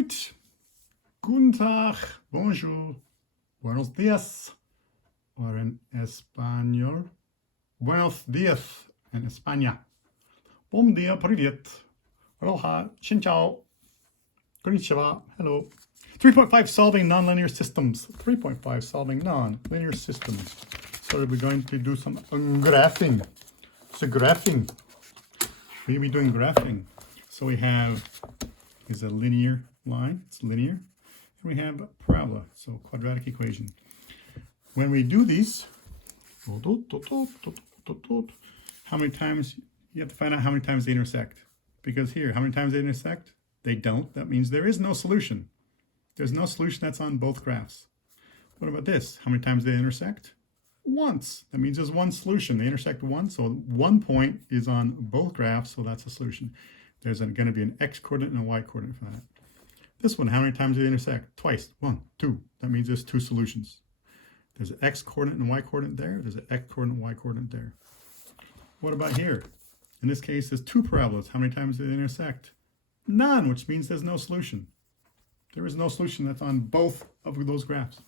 right. Guten Tag, bonjour, buenos días, or in español, buenos días in España. Bom dia, привет, aloha, xin chao, konnichiwa, hello. 3.5 solving nonlinear systems. 3.5 solving nonlinear systems. So we're going to do some graphing. So graphing. We're going to be doing graphing. So we have is a linear line. It's linear. And we have a parabola. So quadratic equation. When we do these, how many times you have to find out how many times they intersect. Because here, how many times they intersect? They don't. That means there is no solution. There's no solution that's on both graphs. What about this? How many times they intersect? Once. That means there's one solution. They intersect once, so one point is on both graphs, so that's a solution. There's going to be an x-coordinate and a y-coordinate for that. This one, how many times do they intersect? Twice. 1, 2. That means there's two solutions. There's an x-coordinate and y-coordinate there. There's an x-coordinate and y-coordinate there. What about here? In this case, there's two parabolas. How many times do they intersect? None, which means there's no solution. There is no solution that's on both of those graphs.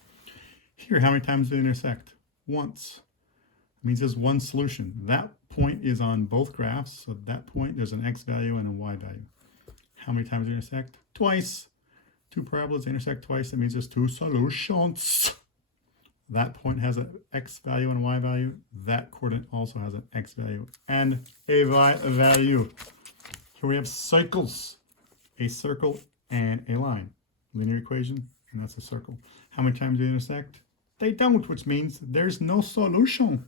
Here, how many times do they intersect? Once. It means there's one solution. That point is on both graphs, so at that point there's an x value and a y value. How many times do they intersect? Twice. Two parabolas intersect twice. That means there's two solutions. That point has an x value and a y value. That coordinate also has an x value and a y value. Here we have circles. A circle and a line. Linear equation, and that's a circle. How many times do they intersect? They don't, which means there's no solution.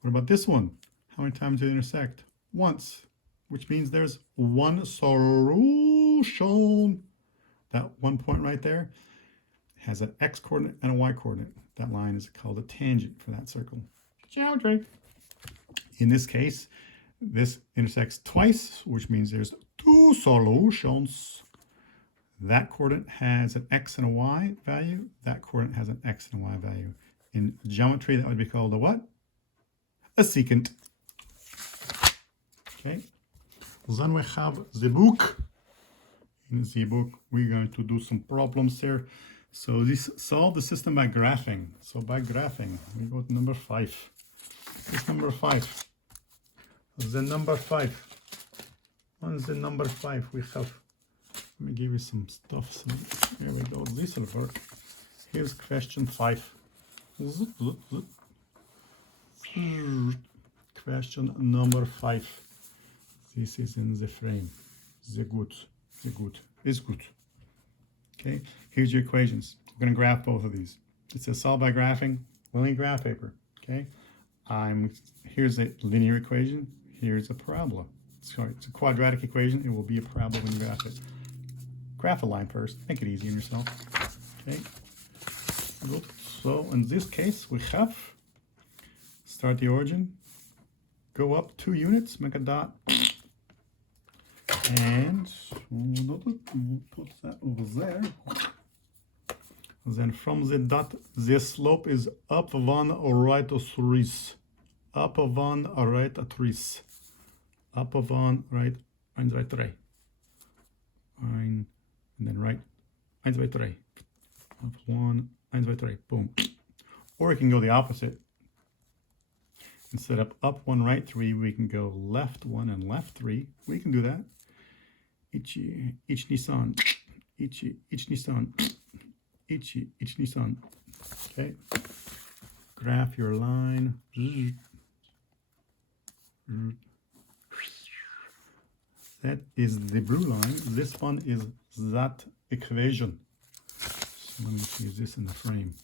What about this one? How many times do they intersect? Once, which means there's one solution. That one point right there has an x-coordinate and a y-coordinate. That line is called a tangent for that circle. Geometry. In this case, this intersects twice, which means there's two solutions. That coordinate has an x and a y value. That coordinate has an x and a y value. In geometry, that would be called a what? A secant. Okay. Then we have the book. In the book, we're going to do some problems here. So this solve the system by graphing. So by graphing, we go to number 5. This number 5. The number 5. On the number 5, we have. Let me give you some stuff. So here we go. This will work. Here's question 5. Question number 5. This is in the frame. The good is good. Okay. Here's your equations. We're going to graph both of these. It says solve by graphing. Linear graph paper. Okay. Here's a linear equation. Here's a parabola. Sorry, it's a quadratic equation. It will be a parabola when you graph it. Graph a line first. Make it easy on yourself. Okay. Good. So in this case, we have start the origin, go up 2 units, make a dot, and put that over there. Then from the dot, the slope is up 1 right 3. Up 1 right 3. Up 1 right 3. And then right 1 2 3. Up 1 1 2 3. Boom. Or we can go the opposite. Instead of up 1 right 3, we can go left 1 and left 3. We can do that. Ichi Nissan. Ichi Nissan. Ichi Nissan. Okay. Graph your line. That is the blue line. This one is that equation. So let me use this in the frame.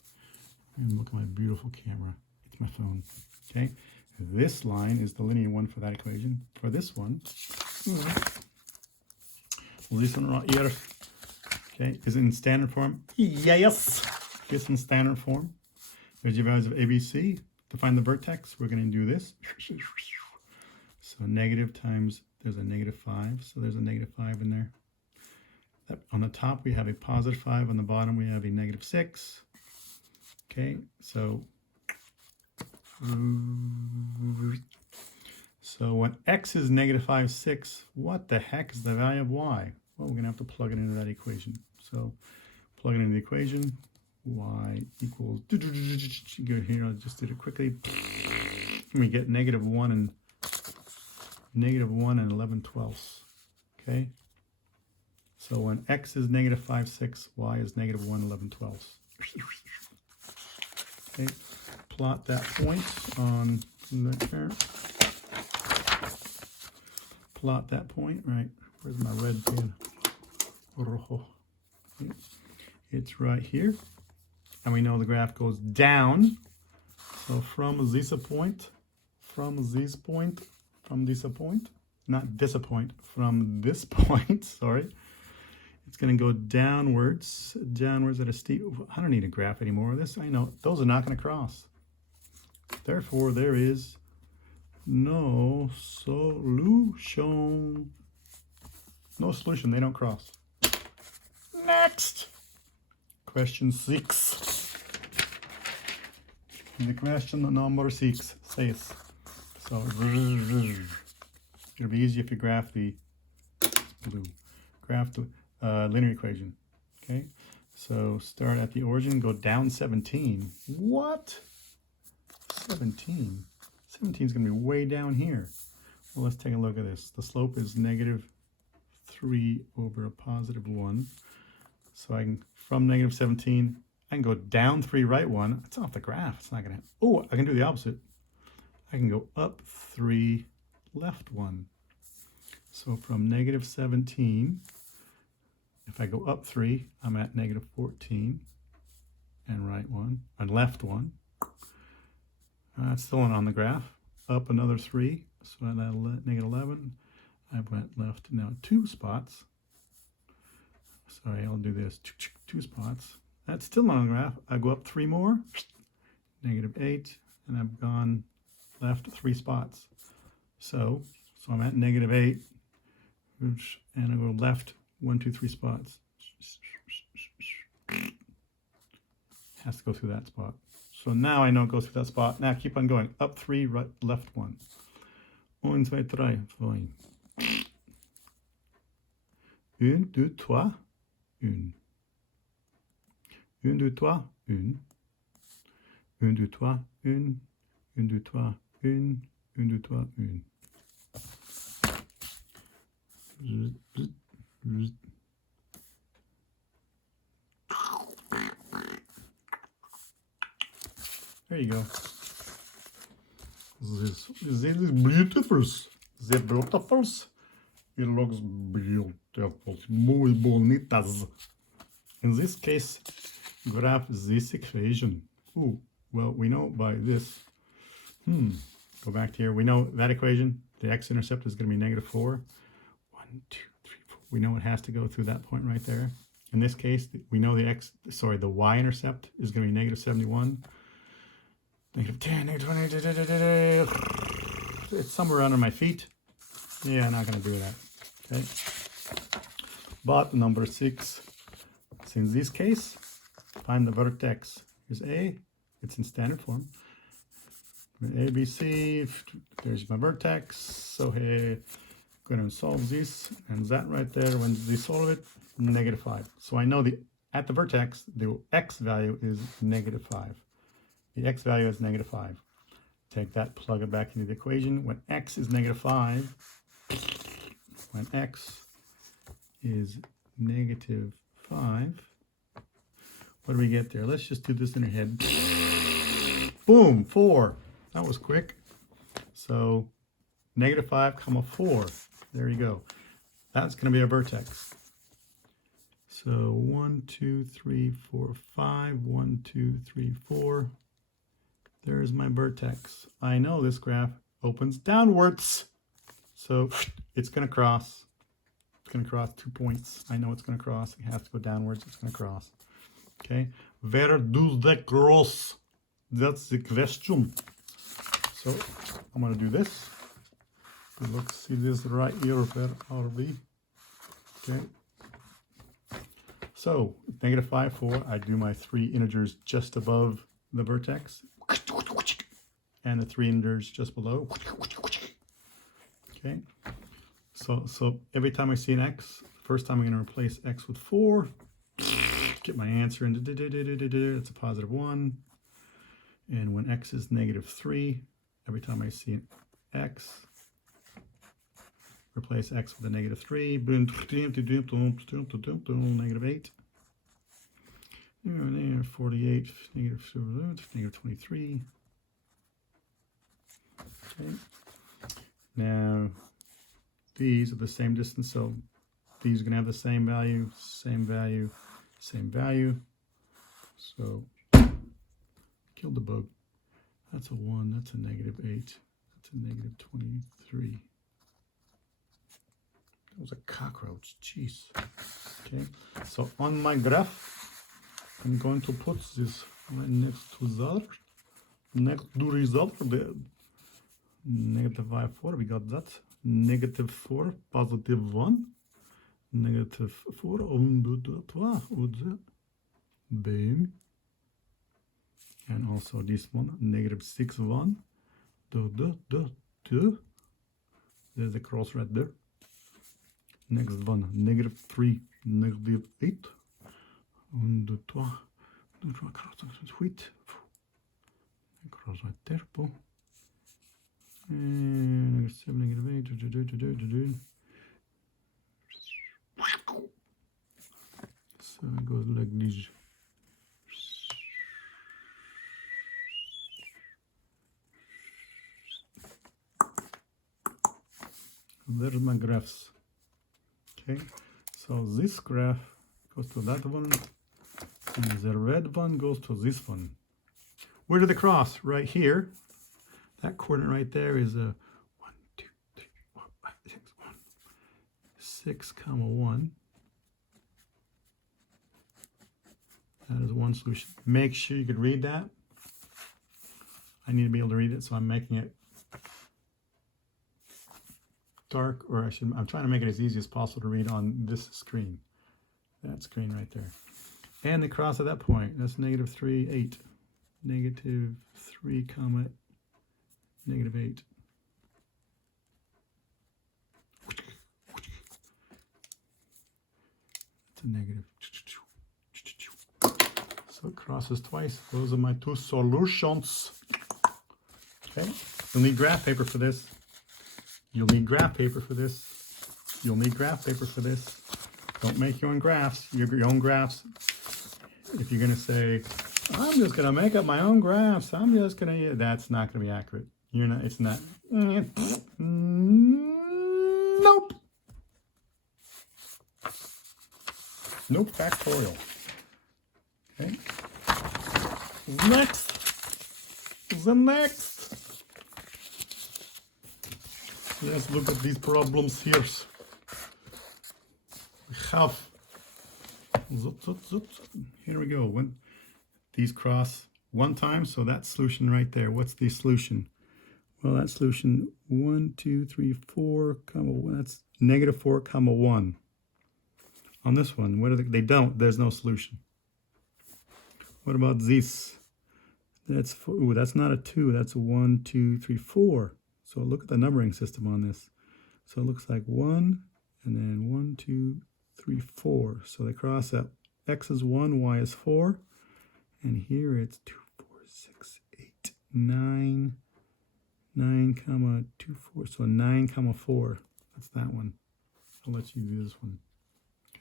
And look at my beautiful camera. It's my phone. Okay. This line is the linear one for that equation. For this one, this one right here, okay, is in standard form. Yes, it's in standard form. There's your values of A, B, C. To find the vertex, we're going to do this. So negative times, there's a -5, so there's a -5 in there. On the top, we have a +5. On the bottom, we have a -6. Okay, so when x is -5, 6, what the heck is the value of y? Well, we're going to have to plug it into that equation. So plug it into the equation. Y equals, go here, I just did it quickly. We get -1 and -1 11/12. Okay? So when x is -5/6, y is -1 11/12. Okay, plot that point on there. Plot that point, right? Where's my red pen? Okay. It's right here. And we know the graph goes down. So from this point, not this point, from this point, sorry. It's going to go downwards at a steep, I don't need a graph anymore of this. I know those are not going to cross. Therefore, there is no solution. No solution, they don't cross. Next. Question 6. The question number 6 says, so it'll be easy if you graph the blue. Graph the linear equation. Okay, so start at the origin, go down 17. What? 17? 17 is going to be way down here. Well, let's take a look at this. The slope is -3 over a +1. So I can, from -17, I can go down 3, right 1. It's off the graph. It's not going to, oh, I can do the opposite. I can go up 3, left 1. So from -17, if I go up 3, I'm at -14, and right 1, and left 1. It's still on the graph. Up another 3, so I'm at -11. I went left now 2 spots. Sorry, I'll do this. 2 spots. That's still on the graph. I go up 3 more, -8, and I've gone left 3 spots. So I'm at -8, and I go left 1, 2, 3 spots. Has to go through that spot. So now I know it goes through that spot. Now keep on going. Up 3, right, left 1. 1, 2, 3, fine. 1, 2, 3, 1. 1, 2, 3, 1. 1, 2, 3, 1. 1, 2, 3, 1. 1, 2, 3, 1. There you go. This is beautiful. The beautiful. It looks beautiful. Muy bonitas. In this case, graph this equation. Ooh, well, we know by this. Go back to here. We know that equation, the x-intercept is going to be -4. 1, 2, 3, 4. We know it has to go through that point right there. In this case, we know the y-intercept is going to be -71. -10, -20, it's somewhere under my feet. Yeah, I'm not going to do that. Okay. But number 6, in this case, find the vertex. Here's A, it's in standard form. A, B, C, there's my vertex. So hey, I'm going to solve this, and that right there, when we solve it, -5. So I know at the vertex, the x value is -5. The x value is -5. Take that, plug it back into the equation. When x is -5, when x is -5, what do we get there? Let's just do this in our head. Boom, 4. That was quick. So -5, 4. There you go. That's going to be a vertex. So 1, 2, 3, 4, 5. 1, 2, 3, 4. There's my vertex. I know this graph opens downwards. So it's going to cross. It's going to cross 2 points. I know it's going to cross. It has to go downwards. It's going to cross. Okay. Where does that cross? That's the question. So I'm going to do this. Let's see this right here. Where are we? Okay. So -5, 4. I do my 3 integers just above the vertex. And the 3 integers just below. Okay. So every time I see an x, First time I'm going to replace x with 4. Get my answer, and it's a positive 1. And when x is negative 3, every time I see an x, replace x with a negative 3. Negative 8. 48, negative 23. Okay. Now, these are the same distance, so these are going to have the same value, same value, same value. So, kill the bug. That's a 1, that's a negative 8, that's a negative 23. That was a cockroach, jeez. Okay, so on my graph, I'm going to put this right next to that. Next to result, the negative 4, we got that. Negative 4, positive 1. Negative 4, boom. And also this one, negative 6, 1. There's a cross right there. Next one, negative 3, negative 8. 1, 2, 3. 2, 3, 4, 8. Cross right there, boom. And negative 7, negative 8. So it goes like this. There's my graphs. Okay, so this graph goes to that one, and the red one goes to this one. Where did they cross? Right here. That coordinate right there is a 1, 2, 3, 4, 5, 6, 1, 6, comma 1. That is one solution. Make sure you can read that. I need to be able to read it, so I'm making it dark, or I'm trying to make it as easy as possible to read on this screen. That screen right there. And the cross at that point, that's negative 3, 8. Negative 3, comma, negative 8. It's a negative. So it crosses twice. Those are my two solutions. Okay, you'll need graph paper for this. You'll need graph paper for this. You'll need graph paper for this. Don't make your own graphs. Your own graphs. If you're going to say, I'm just going to make up my own graphs, I'm just going to, that's not going to be accurate. You're not, it's not. Nope. Nope, factorial. Okay. Next. The next. Let's look at these problems here. We have, here we go. When these cross one time, so that solution right there. What's the solution? Well, that solution 1, 2, 3, 4, comma 1. That's negative 4, comma 1. On this one, what are they don't. There's no solution. What about this? That's ooh, that's not a 2. That's a 1, 2, 3, 4. So look at the numbering system on this. So it looks like 1, and then 1, 2, 3, 4. So they cross up. X is 1, Y is 4. And here it's 2, 4, 6, 8, 9, 9, comma 2, 4. So 9, comma 4. That's that one. I'll let you do this one.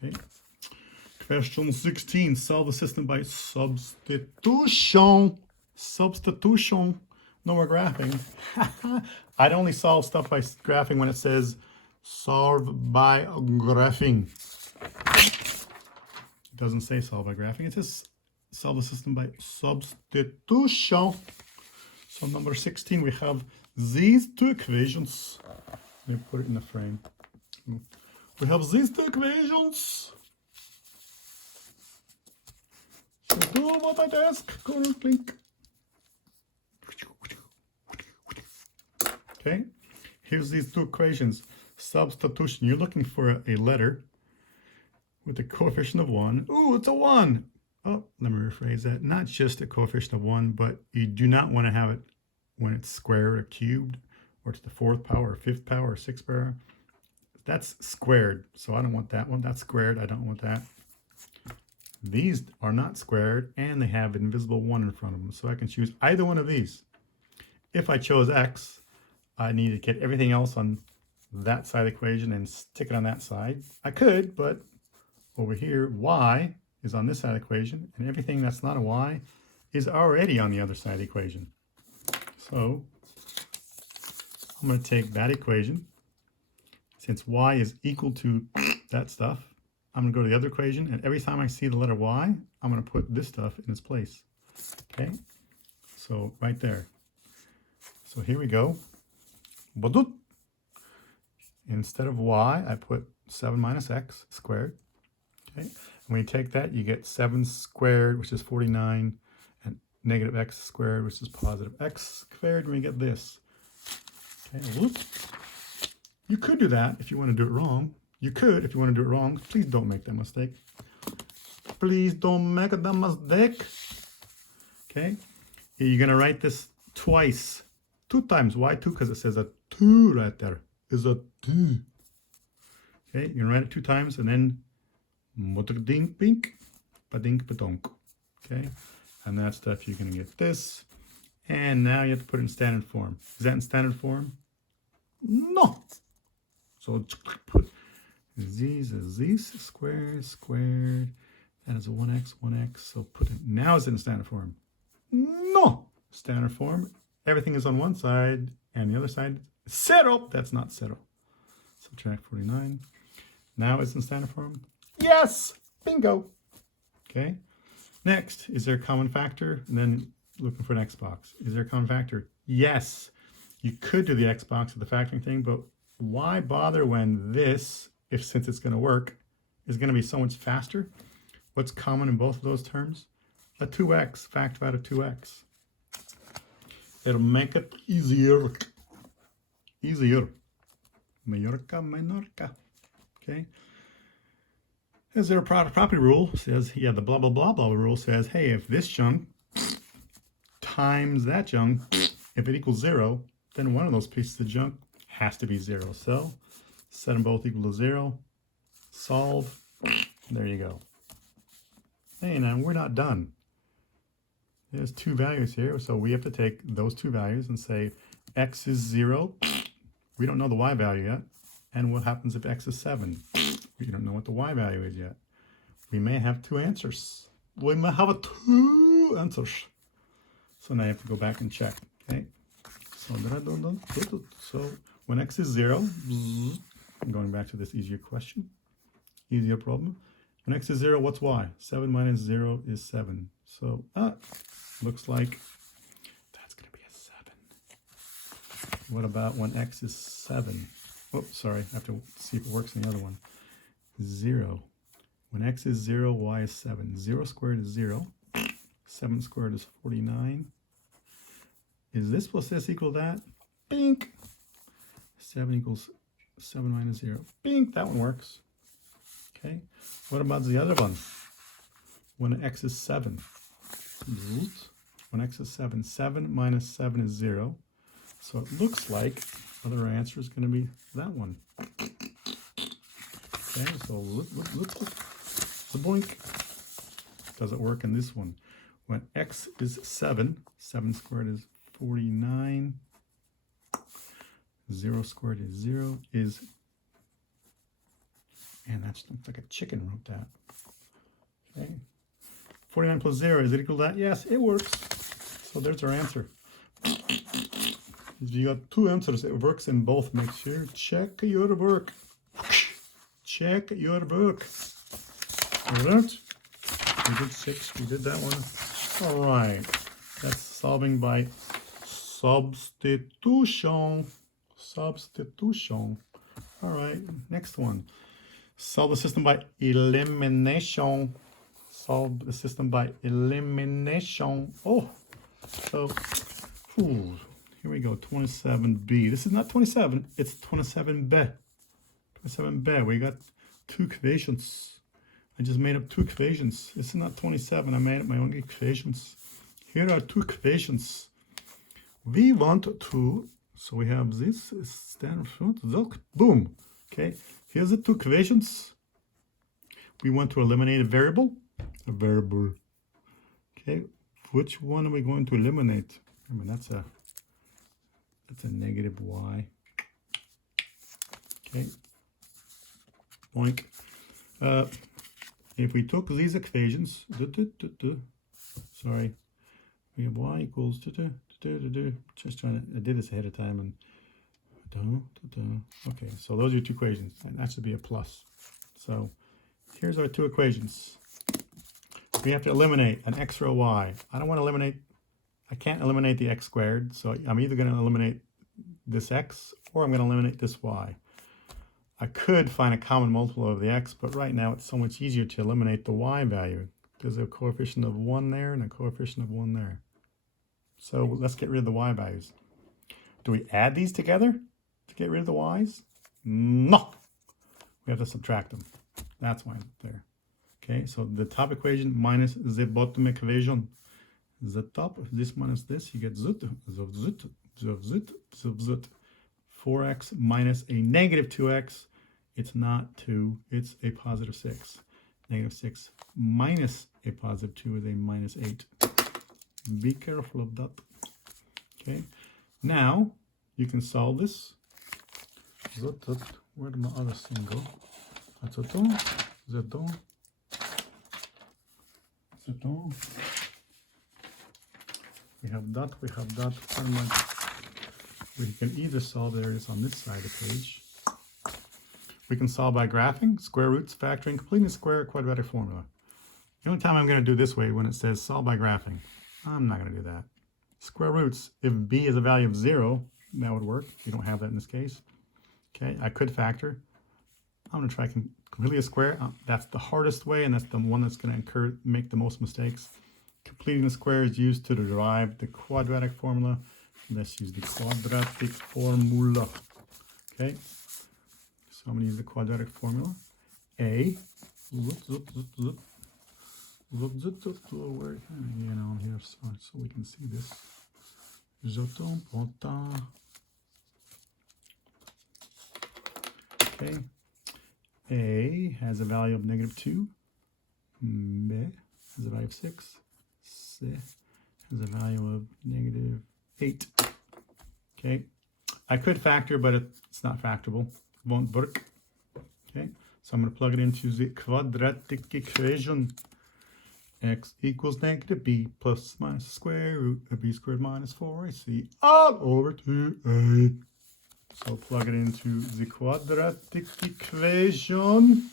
Okay. Question 16. Solve the system by substitution. Substitution. No more graphing. I'd only solve stuff by graphing when it says solve by graphing. It doesn't say solve by graphing. It says solve the system by substitution. So number 16, we have these two equations. Let me put it in the frame. We have these two equations. So do what I ask. Corner click. Okay, here's these two equations. Substitution. You're looking for a letter with a coefficient of 1. Ooh, it's a 1. Oh, let me rephrase that. Not just a coefficient of 1, but you do not want to have it when it's squared or cubed or to the 4th power or 5th power or 6th power. That's squared, so I don't want that one. That's squared, I don't want that. These are not squared, and they have invisible 1 in front of them, so I can choose either one of these. If I chose x, I need to get everything else on that side of the equation and stick it on that side. I could, but over here, y is on this side of the equation, and everything that's not a y is already on the other side of the equation. So I'm going to take that equation. Since y is equal to that stuff, I'm going to go to the other equation, and every time I see the letter y, I'm going to put this stuff in its place. Okay? So right there. So here we go. Instead of y, I put 7 minus x squared. Okay? And when you take that, you get 7 squared, which is 49, and negative x squared, which is positive x squared, and we get this. Okay, whoops. You could do that if you want to do it wrong. You could if you want to do it wrong. Please don't make that mistake. Please don't make that mistake. Okay? You're going to write this twice. 2 times. Why 2? Because it says a 2 right there. Is a 2. Okay? You're going to write it 2 times and then dink pink, badink badonk. Okay? And that stuff, you're going to get this. And now you have to put it in standard form. Is that in standard form? No. So put these as these squared, that is a 1x, 1x. So put it, now it's in standard form. No! Standard form, everything is on one side and the other side, 0. That's not 0. Subtract 49. Now it's in standard form. Yes! Bingo! Okay. Next, is there a common factor? And then looking for an X box. Is there a common factor? Yes. You could do the X box with the factoring thing, but why bother when this, since it's going to work, is going to be so much faster? What's common in both of those terms? A 2x, factor out of 2x. It'll make it easier. Easier. Mallorca, Minorca. Okay. Is there a property rule? Says, yeah, the blah, blah, blah, blah rule says, hey, if this chunk times that chunk, if it equals 0, then one of those pieces of junk has to be 0. So set them both equal to 0. Solve. There you go. Hey, now we're not done. There's 2 values here, so we have to take those 2 values and say x is 0. We don't know the y value yet. And what happens if x is 7? We don't know what the y value is yet. We may have 2 answers. We may have 2 answers. So now you have to go back and check. Okay. So when x is 0, I'm going back to this easier question, easier problem. When x is 0, what's y? 7 minus 0 is 7. So looks like that's going to be a 7. What about when x is 7? Oops, sorry, I have to see if it works in the other one. 0. When x is 0, y is 7. 0 squared is 0. 7 squared is 49. Is this plus this equal that? Bink! 7 equals 7 minus 0. Bink! That one works. Okay. What about the other one? When x is 7. When x is 7. 7 minus 7 is 0. So it looks like other answer is going to be that one. Okay, so look. The boink. Does it work in this one? When x is 7, 7 squared is 49. 0 squared is 0 is, and that's like a chicken wrote that. Okay. 49 plus 0, is it equal to that? Yes, it works. So there's our answer. You got 2 answers. It works in both. Make sure. Check your work. Check your work. All right. We did 6. We did that one. All right. That's solving by substitution. Substitution. All right. Next one. Solve the system by elimination. Solve the system by elimination. Oh. So, here we go. 27b. This is not 27. It's 27b. 27b. We got 2 equations. I just made up 2 equations. This is not 27. I made up my own equations. Here are 2 equations. We want to, so we have this standard front, boom. Okay. Here's the two equations. We want to eliminate a variable. Okay, which one are we going to eliminate? I mean, that's a negative y. Okay, boink. If we took these equations, sorry, we have y equals just trying to, I did this ahead of time and okay, so those are your two equations, and that should be a plus. So here's our two equations. We have to eliminate an x or a y. I don't want to eliminate, I can't eliminate the x squared, so I'm either going to eliminate this x or I'm going to eliminate this y. I could find a common multiple of the x, but right now it's so much easier to eliminate the y value. There's a coefficient of 1 there and a coefficient of 1 there. So let's get rid of the y values. Do we add these together to get rid of the y's? No! We have to subtract them. That's why it's there. Okay, so the top equation minus the bottom equation. The top, this minus this, you get zut, zut, zut, zut, zut, zut, zut. 4x minus a negative 2x. It's not 2, it's a positive 6. Negative 6 minus a positive 2 is a minus 8. Be careful of that. Okay, now you can solve this. Where did my other thing go? We have that, pretty much. We can either solve, there it is on this side of the page. We can solve by graphing, square roots, factoring, completing a square quadratic formula. The only time I'm going to do this way when it says solve by graphing. I'm not going to do that. Square roots, if b is a value of 0, that would work. You don't have that in this case. Okay, I could factor. I'm going to try completely a square. That's the hardest way, and that's the one that's going to make the most mistakes. Completing the square is used to derive the quadratic formula. Let's use the quadratic formula. Okay, so I'm going to use the quadratic formula. A, where, here so we can see this. Okay, A has a value of negative 2. B has a value of 6. C has a value of negative 8. Okay, I could factor, but it's not factorable. Won't work. Okay, so I'm going to plug it into the quadratic equation. X equals negative b plus minus square root of b squared minus 4ac all over 2a. So plug it into the quadratic equation.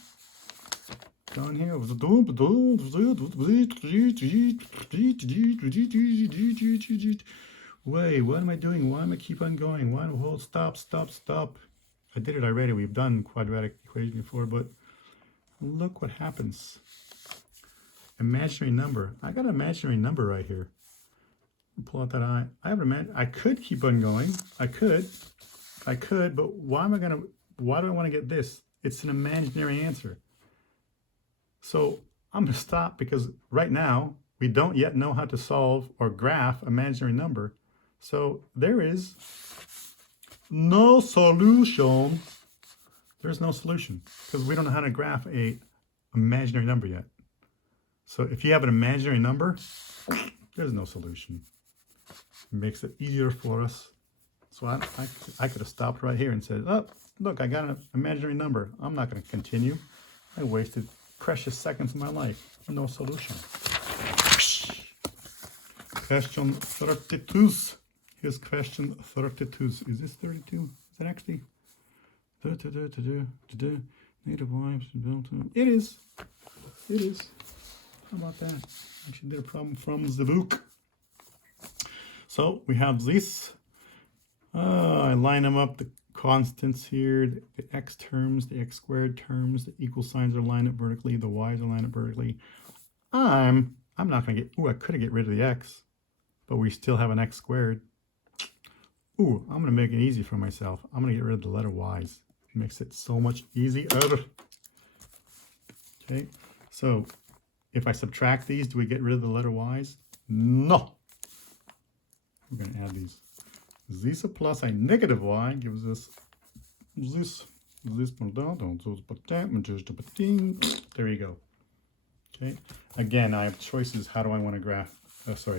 Down here. Wait, what am I doing? Why am I keep on going? Why do I hold? Stop. I did it already. We've done quadratic equation before, but look what happens. Imaginary number. I got an imaginary number right here. Pull out that eye. I could keep on going. I could, but why do I want to get this? It's an imaginary answer. So I'm going to stop because right now we don't yet know how to solve or graph imaginary number. So there is no solution. There's no solution because we don't know how to graph a imaginary number yet. So if you have an imaginary number, there's no solution. It makes it easier for us. So I could have stopped right here and said, oh, look, I got an imaginary number. I'm not going to continue. I wasted precious seconds of my life. No solution. Question 32. Here's question 32. Is this 32? Is that actually? Native y. It is. It is. How about that? Actually did a problem from the book. So we have this. I line them up, the constants here, the x terms, the x squared terms, the equal signs are lined up vertically, the y's are lined up vertically. I'm not going to get, I could get rid of the x, but we still have an x squared. I'm going to make it easy for myself. I'm going to get rid of the letter y's. It makes it so much easier. Okay, so if I subtract these, do we get rid of the letter y's? No. We're going to add these. This plus a negative y gives us this. this there you go. Okay. Again, I have choices. How do I want to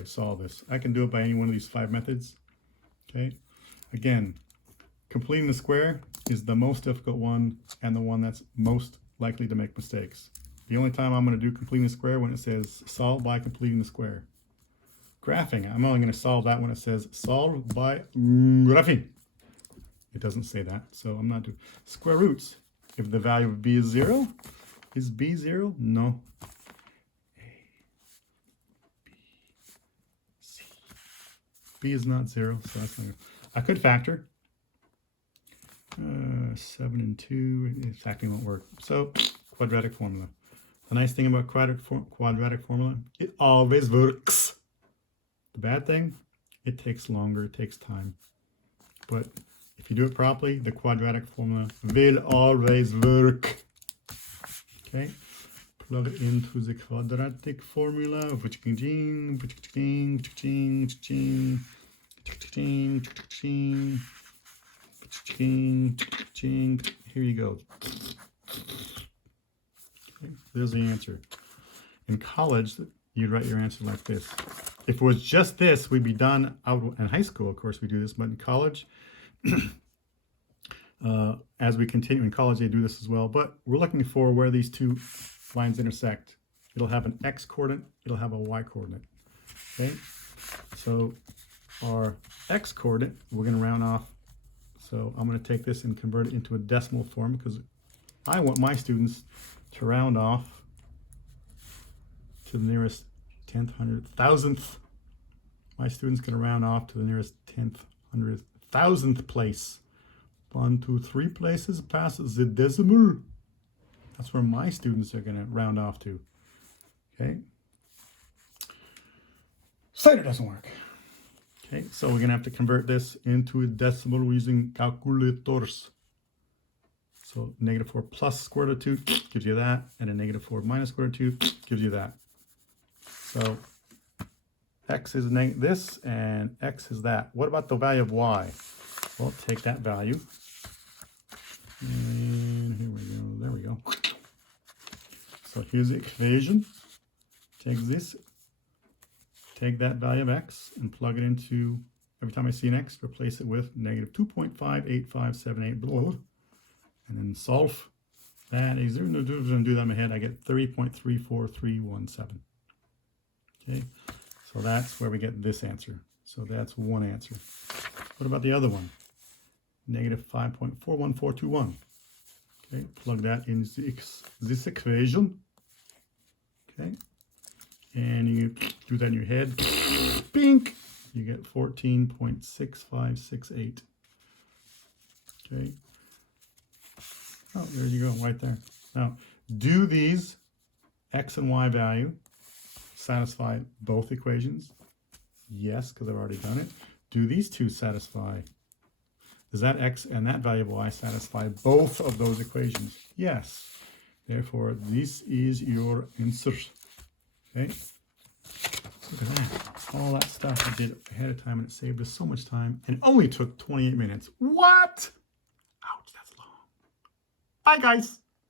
solve this? I can do it by any one of these 5 methods. Okay. Again, completing the square is the most difficult one and the one that's most likely to make mistakes. The only time I'm going to do completing the square when it says solve by completing the square. Graphing, I'm only going to solve that when it says solve by graphing. It doesn't say that, so I'm not doing square roots. If the value of b is 0, is b 0? No. A, B, C. B is not 0, so that's not good. I could factor. 7 and 2, factoring won't work. So, quadratic formula. The nice thing about quadratic formula, it always works. The bad thing, it takes longer, it takes time. But if you do it properly, the quadratic formula will always work. Okay, plug it into the quadratic formula. Here you go. Okay, there's the answer. In college, you'd write your answer like this. If it was just this, we'd be done. Out in high school, of course, we do this, but in college, as we continue in college, they do this as well. But we're looking for where these two lines intersect. It'll have an x coordinate, it'll have a y coordinate. Okay, so our x coordinate, we're going to round off. So I'm going to take this and convert it into a decimal form because I want my students to round off to the nearest 10th, 100th, 1000th. My students can round off to the nearest 10th, 100th, 1000th place. 1, 2, 3 places past the decimal. That's where my students are going to round off to. Okay. Cider doesn't work. Okay, so we're going to have to convert this into a decimal using calculators. So -4 plus square root of 2 gives you that, and a -4 minus square root of 2 gives you that. So x is this, and x is that. What about the value of y? Well, take that value. And here we go. There we go. So here's the equation. Take this, take that value of x, and plug it into, every time I see an x, replace it with -2.58578, blah, and then solve that. And do that in my head. I get 3.34317. Okay, so that's where we get this answer. So that's one answer. What about the other one? -5.41421. Okay, plug that into this equation. Okay, and you do that in your head. Bink! You get 14.6568. Okay. Oh, there you go, right there. Now, do these x and y value satisfy both equations? Yes, because I've already done it. Do these two satisfy? Does that x and that value of y satisfy both of those equations? Yes. Therefore, this is your answer. Okay. Look at that. All that stuff I did ahead of time, and it saved us so much time. And it only took 28 minutes. What? Ouch, that's long. Bye, guys.